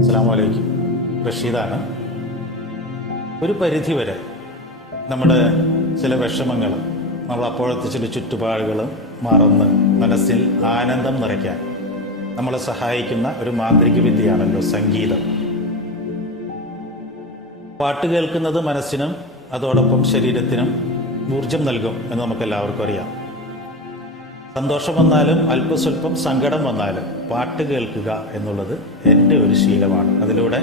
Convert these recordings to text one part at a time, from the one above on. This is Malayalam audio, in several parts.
അസ്സലാമു അലൈക്കും. റഷീദാണ്. ഒരു പരിധിവരെ നമ്മുടെ ചില വിഷമങ്ങൾ, നമ്മൾ അപ്പോഴത്തെ ചില ചുറ്റുപാടുകൾ മറന്ന് മനസ്സിൽ ആനന്ദം നിറയ്ക്കാൻ നമ്മളെ സഹായിക്കുന്ന ഒരു മാന്ത്രിക വിദ്യയാണല്ലോ സംഗീതം. പാട്ട് കേൾക്കുന്നത് മനസ്സിനും അതോടൊപ്പം ശരീരത്തിനും ഊർജം നൽകും എന്ന് നമുക്കെല്ലാവർക്കും അറിയാം. സന്തോഷം വന്നാലും അല്പസ്വല്പം സങ്കടം വന്നാലും പാട്ട് കേൾക്കുക എന്നുള്ളത് എൻ്റെ ഒരു ശീലമാണ്. അതിലൂടെ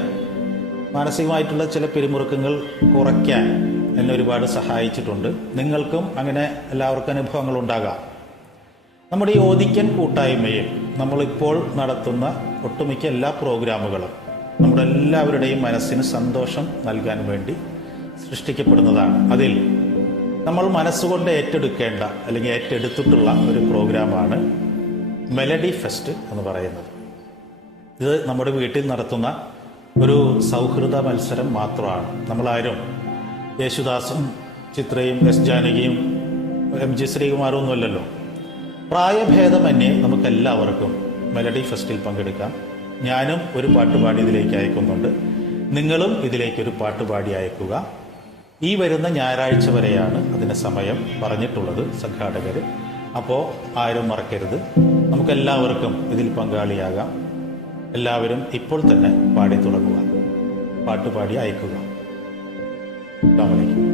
മാനസികമായിട്ടുള്ള ചില പിരിമുറുക്കങ്ങൾ കുറയ്ക്കാൻ എന്നെ ഒരുപാട് സഹായിച്ചിട്ടുണ്ട്. നിങ്ങൾക്കും അങ്ങനെ എല്ലാവർക്കും അനുഭവങ്ങൾ ഉണ്ടാകാം. നമ്മുടെ ഈ ഓദിക്കൻ കൂട്ടായ്മയിൽ നമ്മളിപ്പോൾ നടത്തുന്ന ഒട്ടുമിക്ക എല്ലാ പ്രോഗ്രാമുകളും നമ്മുടെ എല്ലാവരുടെയും മനസ്സിന് സന്തോഷം നൽകാൻ വേണ്ടി സൃഷ്ടിക്കപ്പെടുന്നതാണ്. അതിൽ നമ്മൾ മനസ്സുകൊണ്ട് ഏറ്റെടുക്കേണ്ട അല്ലെങ്കിൽ ഏറ്റെടുത്തിട്ടുള്ള ഒരു പ്രോഗ്രാമാണ് മെലഡി ഫെസ്റ്റ് എന്ന് പറയുന്നത്. ഇത് നമ്മുടെ വീട്ടിൽ നടത്തുന്ന ഒരു സൗഹൃദ മത്സരം മാത്രമാണ്. നമ്മളാരും യേശുദാസും ചിത്രയും എസ് ജാനകിയും MG ശ്രീകുമാറും ഒന്നുമല്ലല്ലോ. പ്രായഭേദമന്യേ നമുക്കെല്ലാവർക്കും മെലഡി ഫെസ്റ്റിൽ പങ്കെടുക്കാം. ഞാനും ഒരു പാട്ടുപാടി ഇതിലേക്ക് അയക്കുന്നുണ്ട്. നിങ്ങളും ഇതിലേക്കൊരു പാട്ടുപാടി അയക്കുക. ഈ വരുന്ന ഞായറാഴ്ച വരെയാണ് അതിന് സമയം പറഞ്ഞിട്ടുള്ളത് സംഘാടകർ. അപ്പോൾ ആരും മറക്കരുത്. നമുക്കെല്ലാവർക്കും ഇതിൽ പങ്കാളിയാകാം. എല്ലാവരും ഇപ്പോൾ തന്നെ പാടി തുടങ്ങുക, പാട്ടുപാടി അയക്കുക. അസ്സലാമു അലൈക്കും.